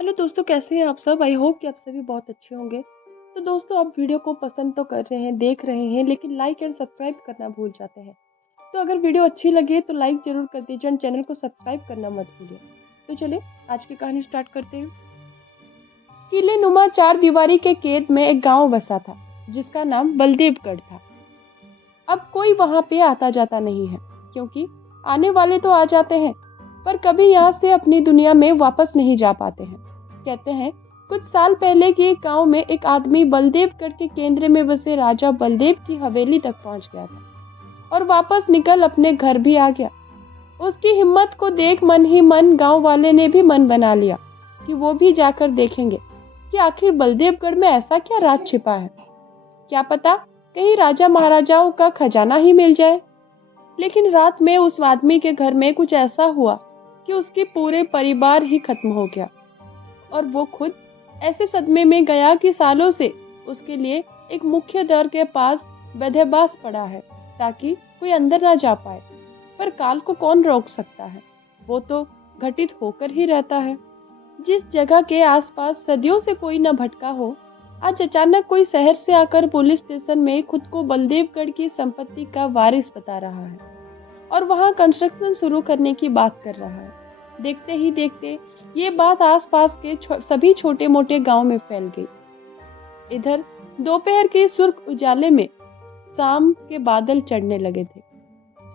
Hello दोस्तों, कैसे हैं आप सब? आई होप कि आप सभी बहुत अच्छे होंगे। तो दोस्तों, आप वीडियो को पसंद तो कर रहे हैं, देख रहे हैं, लेकिन लाइक एंड सब्सक्राइब करना भूल जाते हैं। तो अगर वीडियो अच्छी लगे तो लाइक ज़रूर कर दीजिए और चैनल को सब्सक्राइब करना मत भूलिए। तो चलिए आज की कहानी स्टार्ट करते हैं। किले नुमा चार दीवारी के कैद में एक गांव बसा था, जिसका नाम बलदेवगढ़ था। अब कोई वहां पे आता जाता नहीं है, क्योंकि आने वाले तो आ जाते हैं, पर कभी यहाँ से अपनी दुनिया में वापस नहीं जा पाते हैं। कहते हैं कुछ साल पहले के गांव में एक आदमी बलदेवगढ़ के केंद्र में बसे राजा बलदेव की हवेली तक पहुंच गया था और वापस निकल अपने घर भी आ गया। उसकी हिम्मत को देख मन ही मन गांव वाले ने भी मन बना लिया कि वो भी जाकर देखेंगे कि आखिर बलदेवगढ़ में ऐसा क्या राज छिपा है। क्या पता कहीं राजा महाराजाओं का खजाना ही मिल जाए। लेकिन रात में उस आदमी के घर में कुछ ऐसा हुआ कि उसके पूरे परिवार ही खत्म हो गया और वो खुद ऐसे सदमे में गया कि सालों से उसके लिए एक मुख्य द्वार के पास बंदोबस्त पड़ा है ताकि कोई अंदर ना जा पाए। पर काल को कौन रोक सकता है, वो तो घटित होकर ही रहता है। जिस जगह के आसपास सदियों से कोई न भटका हो, आज अचानक कोई शहर से आकर पुलिस स्टेशन में खुद को बलदेवगढ़ की संपत्ति का वारिस बता रहा है और वहां कंस्ट्रक्शन शुरू करने की बात कर रहा है। देखते ही देखते ये बात आसपास के सभी छोटे मोटे गांव में फैल गई। इधर दोपहर के सुर्ख उजाले में शाम के बादल चढ़ने लगे थे।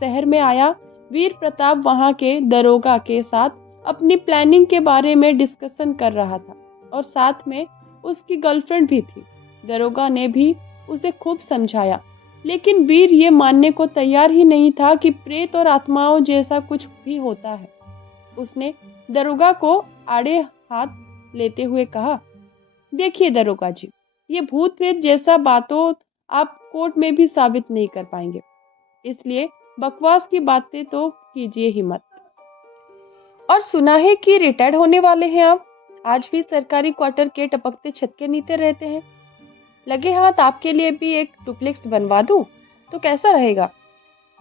शहर में आया वीर प्रताप वहां के दरोगा के साथ अपनी प्लानिंग के बारे में डिस्कशन कर रहा था और साथ में उसकी गर्लफ्रेंड भी थी। दरोगा ने भी उसे खूब समझाया, लेकिन वीर ये मानने को तैयार ही नहीं था कि प्रेत और आत्माओं जैसा कुछ भी होता है। उसने दरोगा को आड़े हाथ लेते हुए कहा, देखिए दरोगा जी, ये भूत प्रेत जैसा बातों आप कोर्ट में भी साबित नहीं कर पाएंगे, इसलिए बकवास की बातें तो कीजिए ही मत। और सुना है कि रिटायर्ड होने वाले हैं आप, आज भी सरकारी क्वार्टर के टपकते छत के नीचे रहते हैं। लगे हाथ आपके लिए भी एक डुप्लेक्स बनवा दूं तो कैसा रहेगा?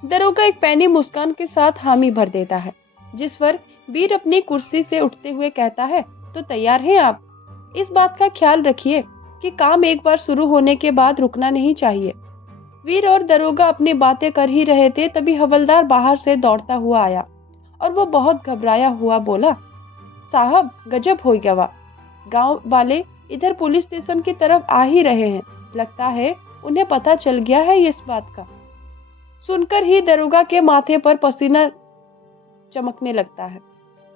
दरोगा एक पैनी मुस्कान के साथ हामी भर देता है, जिस पर वीर अपनी कुर्सी से उठते हुए कहता है, तो तैयार हैं आप? इस बात का ख्याल रखिए कि काम एक बार शुरू होने के बाद रुकना नहीं चाहिए। वीर और दरोगा अपनी बातें कर ही रहे थे, तभी हवलदार बाहर से दौड़ता हुआ आया और वो बहुत घबराया हुआ बोला, साहब गजब हो गया वा। गांव वाले इधर पुलिस स्टेशन की तरफ आ ही रहे हैं, लगता है उन्हें पता चल गया है इस बात का। सुनकर ही दरोगा के माथे पर पसीना चमकने लगता है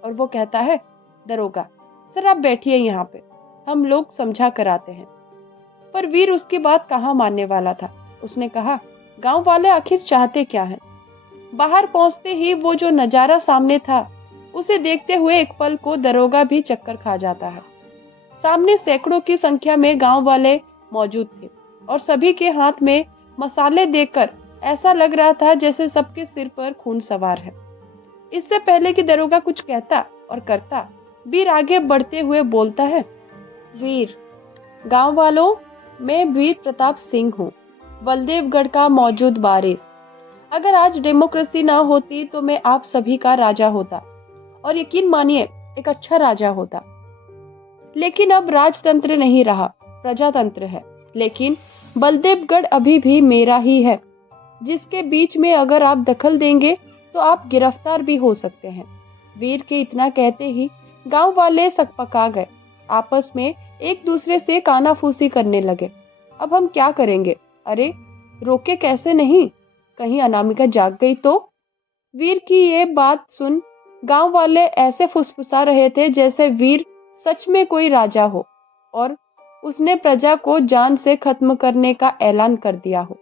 और वो कहता है, दरोगा सर आप बैठिए यहाँ पे, हम लोग समझा कर आते हैं। पर वीर उसकी बात कहाँ मानने वाला था। उसने कहा, गांव वाले आखिर चाहते क्या हैं? बाहर पहुंचते ही वो जो नजारा सामने था, उसे देखते हुए एक पल को दरोगा भी चक्कर खा जाता है। सामने सैकड़ों की संख्या में गांव वाले मौजूद थे और सभी के हाथ में मसाले देखकर ऐसा लग रहा था जैसे सबके सिर पर खून सवार है। इससे पहले कि दरोगा कुछ कहता और करता, वीर आगे बढ़ते हुए बोलता है, वीर गांव वालों, मैं वीर प्रताप सिंह हूँ, बलदेवगढ़ का मौजूद वारिस। अगर आज डेमोक्रेसी ना होती तो मैं आप सभी का राजा होता और यकीन मानिए एक अच्छा राजा होता। लेकिन अब राजतंत्र नहीं रहा, प्रजातंत्र है। लेकिन बलदेवगढ़ अभी भी मेरा ही है, जिसके बीच में अगर आप दखल देंगे तो आप गिरफ्तार भी हो सकते हैं। वीर के इतना कहते ही गांव वाले सकपका गए, आपस में एक दूसरे से कानाफूसी करने लगे। अब हम क्या करेंगे? अरे रोके कैसे नहीं, कहीं अनामिका जाग गई तो? वीर की ये बात सुन गांव वाले ऐसे फुसफुसा रहे थे जैसे वीर सच में कोई राजा हो और उसने प्रजा को जान से खत्म करने का ऐलान कर दिया हो।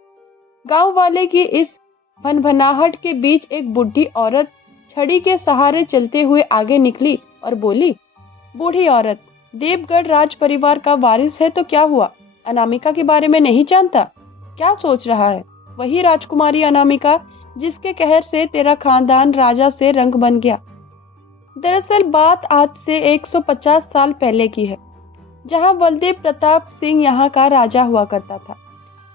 गांव वाले की इस भनभनाहट के बीच एक बुढ़ी औरत छड़ी के सहारे चलते हुए आगे निकली और बोली, बूढ़ी औरत, देवगढ़ राज परिवार का वारिस है तो क्या हुआ? अनामिका के बारे में नहीं जानता? क्या सोच रहा है? वही राजकुमारी अनामिका जिसके कहर से तेरा खानदान राजा से रंग बन गया। दरअसल बात आज से 150 साल पहले की है, जहां बलदेव प्रताप सिंह यहाँ का राजा हुआ करता था।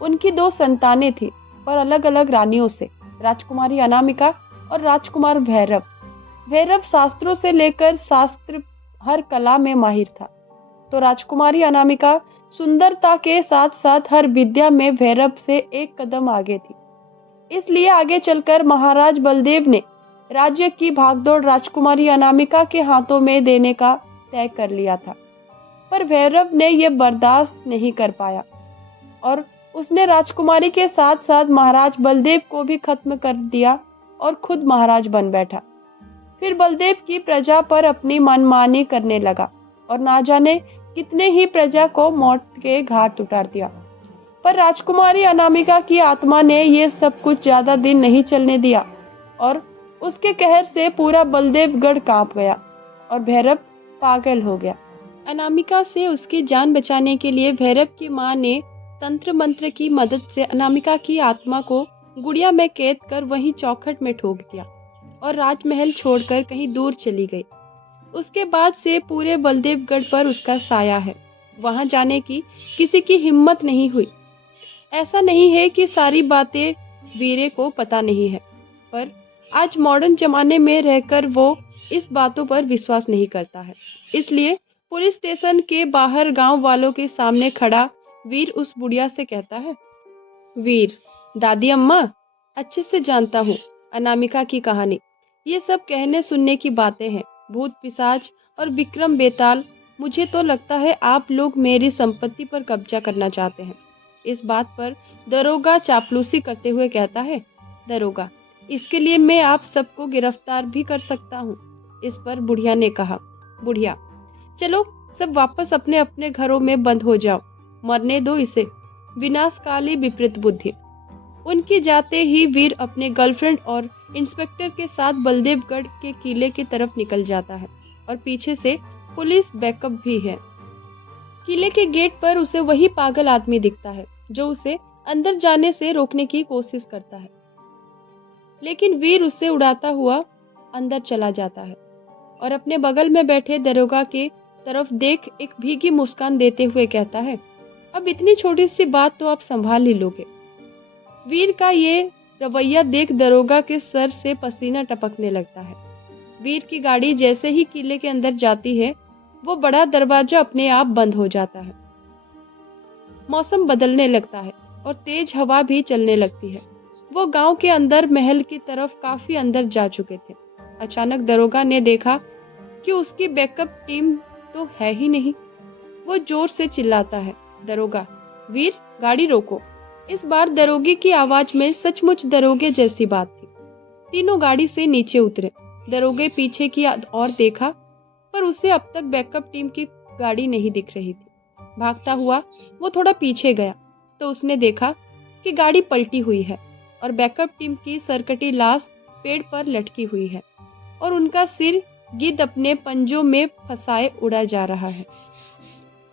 उनकी 2 संतानें थी, पर अलग अलग रानियों से, राजकुमारी अनामिका और राजकुमार भैरव। भैरव शास्त्रों से लेकर शास्त्र हर कला में माहिर था, तो राजकुमारी अनामिका सुंदरता के साथ साथ हर विद्या में भैरव से एक कदम आगे थी। इसलिए आगे चलकर महाराज बलदेव ने राज्य की भागदौड़ राजकुमारी अनामिका के हाथों में देने का तय कर लिया था। पर भैरव ने यह बर्दाश्त नहीं कर पाया और उसने राजकुमारी के साथ साथ महाराज बलदेव को भी खत्म कर दिया और खुद महाराज बन बैठा। फिर बलदेव की प्रजा पर अपनी मनमानी करने लगा और ना जाने कितने ही प्रजा को मौत के घाट उतार दिया। पर राजकुमारी अनामिका की आत्मा ने ये सब कुछ ज्यादा दिन नहीं चलने दिया और उसके कहर से पूरा बलदेवगढ़ कांप गया और भैरव पागल हो गया। अनामिका से उसकी जान बचाने के लिए भैरव की मां ने तंत्र मंत्र की मदद से अनामिका की आत्मा को गुड़िया में कैद कर वहीं चौखट में ठोक दिया और राजमहल छोड़कर कहीं दूर चली गई। उसके बाद से पूरे बलदेवगढ़ पर उसका साया है। वहां जाने की किसी की हिम्मत नहीं हुई। ऐसा नहीं है कि सारी बातें वीरे को पता नहीं है, पर आज मॉडर्न जमाने में रहकर वो इस बातों पर विश्वास नहीं करता है। इसलिए पुलिस स्टेशन के बाहर गांव वालों के सामने खड़ा वीर उस बुढ़िया से कहता है, वीर, दादी अम्मा, अच्छे से जानता हूँ अनामिका की कहानी। ये सब कहने सुनने की बातें हैं, भूत पिशाच और विक्रम बेताल। मुझे तो लगता है आप लोग मेरी संपत्ति पर कब्जा करना चाहते हैं। इस बात पर दरोगा चापलूसी करते हुए कहता है, दरोगा, इसके लिए मैं आप सबको गिरफ्तार भी कर सकता हूँ। इस पर बुढ़िया ने कहा, बुढ़िया, चलो सब वापस अपने अपने घरों में बंद हो जाओ, मरने दो इसे, विनाशकाली विपरीत बुद्धि। उनकी जाते ही वीर अपने गर्लफ्रेंड और इंस्पेक्टर के साथ बलदेवगढ़ के किले की तरफ निकल जाता है और पीछे से पुलिस बैकअप भी है। किले के गेट पर उसे वही पागल आदमी दिखता है जो उसे अंदर जाने से रोकने की कोशिश करता है, लेकिन वीर उसे उड़ाता हुआ अंदर चला जाता है और अपने बगल में बैठे दरोगा के तरफ देख एक भीगी मुस्कान देते हुए कहता है, अब इतनी छोटी सी बात तो आप संभाल ही लोगे। वीर का ये रवैया देख दरोगा के सर से पसीना टपकने लगता है। वीर की गाड़ी जैसे ही किले के अंदर जाती है, वो बड़ा दरवाजा अपने आप बंद हो जाता है। मौसम बदलने लगता है और तेज हवा भी चलने लगती है। वो गांव के अंदर महल की तरफ काफी अंदर जा चुके थे। अचानक दरोगा ने देखा कि उसकी बैकअप टीम तो है ही नहीं। वो जोर से चिल्लाता है, दरोगा, वीर, गाड़ी रोको। इस बार दरोगे की आवाज में सचमुच दरोगे जैसी बात थी। तीनों गाड़ी से नीचे उतरे। दरोगे पीछे की और देखा, पर उसे अब तक बैकअप टीम की गाड़ी नहीं दिख रही थी। भागता हुआ वो थोड़ा पीछे गया तो उसने देखा कि गाड़ी पलटी हुई है और बैकअप टीम की सरकटी लाश पेड़ पर लटकी हुई है और उनका सिर गिद्ध अपने पंजों में फंसाए उड़ा जा रहा है।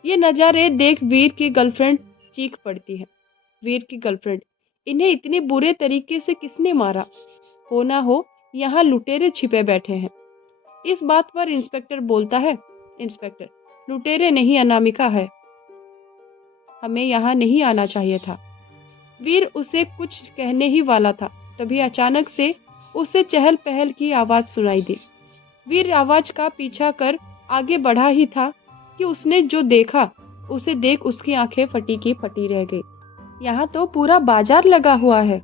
ये नजारे देख वीर की गर्लफ्रेंड चीख पड़ती है। वीर की गर्लफ्रेंड, इन्हें इतने बुरे तरीके से किसने मारा? हो ना हो यहाँ लुटेरे छिपे बैठे हैं। इस बात पर इंस्पेक्टर बोलता है, इंस्पेक्टर, लुटेरे नहीं, अनामिका है। हमें यहाँ नहीं आना चाहिए था। वीर उसे कुछ कहने ही वाला था, तभी अचानक से उसे चहल पहल की आवाज सुनाई दी। वीर आवाज का पीछा कर आगे बढ़ा ही था कि उसने जो देखा उसे देख उसकी आंखें फटी की फटी रह गई। यहाँ तो पूरा बाजार लगा हुआ है,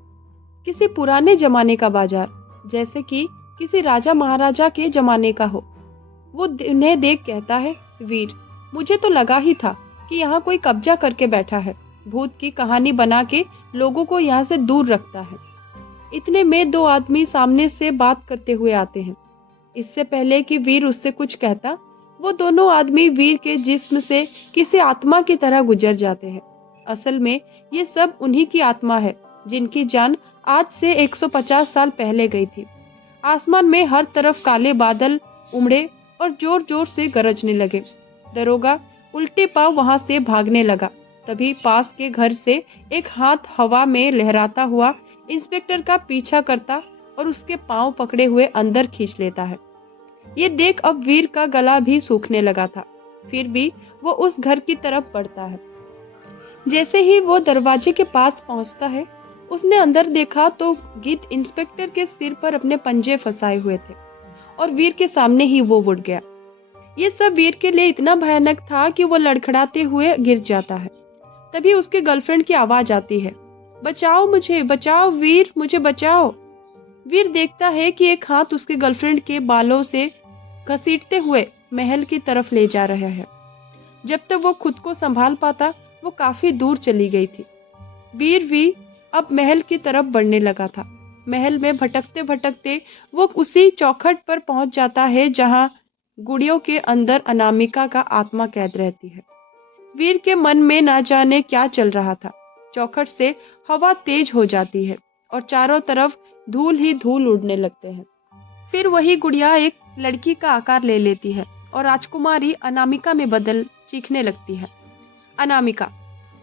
किसी पुराने जमाने का बाजार, जैसे कि किसी राजा महाराजा के जमाने का हो। वो उन्हें देख कहता है, वीर, मुझे तो लगा ही था कि यहाँ कोई कब्जा करके बैठा है, भूत की कहानी बना के लोगों को यहाँ से दूर रखता है। इतने में दो आदमी सामने से बात करते हुए आते हैं। इससे पहले कि वीर उससे कुछ कहता, वो दोनों आदमी वीर के जिस्म से किसी आत्मा की तरह गुजर जाते हैं। असल में ये सब उन्हीं की आत्मा है जिनकी जान आज से 150 साल पहले गई थी। आसमान में हर तरफ काले बादल उमड़े और जोर जोर से गरजने लगे। दरोगा उल्टे पांव वहां से भागने लगा। तभी पास के घर से एक हाथ हवा में लहराता हुआ इंस्पेक्टर का पीछा करता और उसके पांव पकड़े हुए अंदर खींच लेता है। ये देख अब वीर का गला भी सूखने लगा था, फिर भी वो उस घर की तरफ बढ़ता है। जैसे ही वो दरवाजे के पास पहुंचता है, उसने अंदर देखा तो गिद्ध इंस्पेक्टर के सिर पर अपने पंजे फंसाए हुए थे और वीर के सामने ही वो उड़ गया। ये सब वीर के लिए इतना भयानक था कि वो लड़खड़ाते हुए गिर जाता है। तभी उसके गर्लफ्रेंड की आवाज आती है, बचाओ मुझे, बचाओ वीर, मुझे बचाओ। वीर देखता है कि एक हाथ उसके गर्लफ्रेंड के बालों से घसीटते हुए महल की तरफ ले जा रहा है। जब तक वो खुद को संभाल पाता, वो काफी दूर चली गई थी। वीर भी अब महल की तरफ बढ़ने लगा था। महल में भटकते भटकते वो उसी चौखट पर पहुंच जाता है जहां गुड़ियों के अंदर अनामिका का आत्मा कैद रहती है। वीर के मन में ना जाने क्या चल रहा था। चौखट से हवा तेज हो जाती है और चारों तरफ धूल ही धूल उड़ने लगते हैं। फिर वही गुड़िया एक लड़की का आकार ले लेती है और राजकुमारी अनामिका में बदल चीखने लगती है। अनामिका,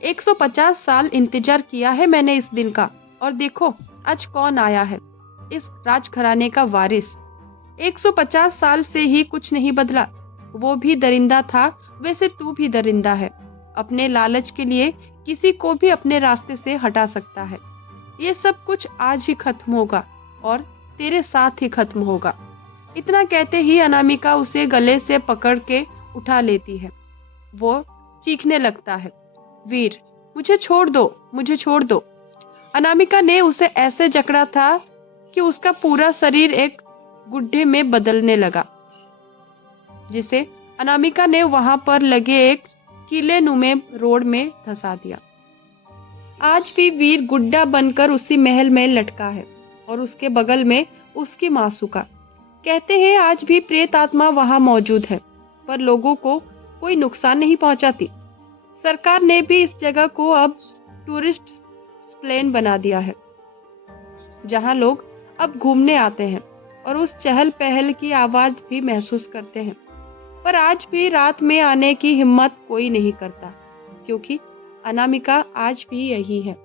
150 साल इंतजार किया है मैंने इस दिन का, और देखो आज कौन आया है, इस राजघराने का वारिस। 150 साल से ही कुछ नहीं बदला। वो भी दरिंदा था, वैसे तू भी दरिंदा है। अपने लालच के लिए किसी को भी अपने रास्ते से हटा सकता है। ये सब कुछ आज ही खत्म होगा और तेरे साथ ही खत्म होगा। इतना कहते ही अनामिका उसे गले से पकड़ के उठा लेती है। वो चीखने लगता है, वीर मुझे छोड़ दो, मुझे छोड़ दो। अनामिका ने उसे ऐसे जकड़ा था कि उसका पूरा शरीर एक गुड्ढे में बदलने लगा, जिसे अनामिका ने वहां पर लगे एक किले नुमे रोड में धंसा दिया। आज भी वीर गुड्डा बनकर उसी महल में लटका है और उसके बगल में उसकी मासूका। कहते हैं आज भी प्रेत आत्मा वहां मौजूद है, पर लोगों को कोई नुकसान नहीं पहुंचाती। सरकार ने भी इस जगह को अब टूरिस्ट प्लेन बना दिया है, जहां लोग अब घूमने आते हैं और उस चहल पहल की आवाज भी महसूस करते हैं। पर आज भी रात में आने की हिम्मत कोई नहीं करता, क्योंकि अनामिका आज भी यही है।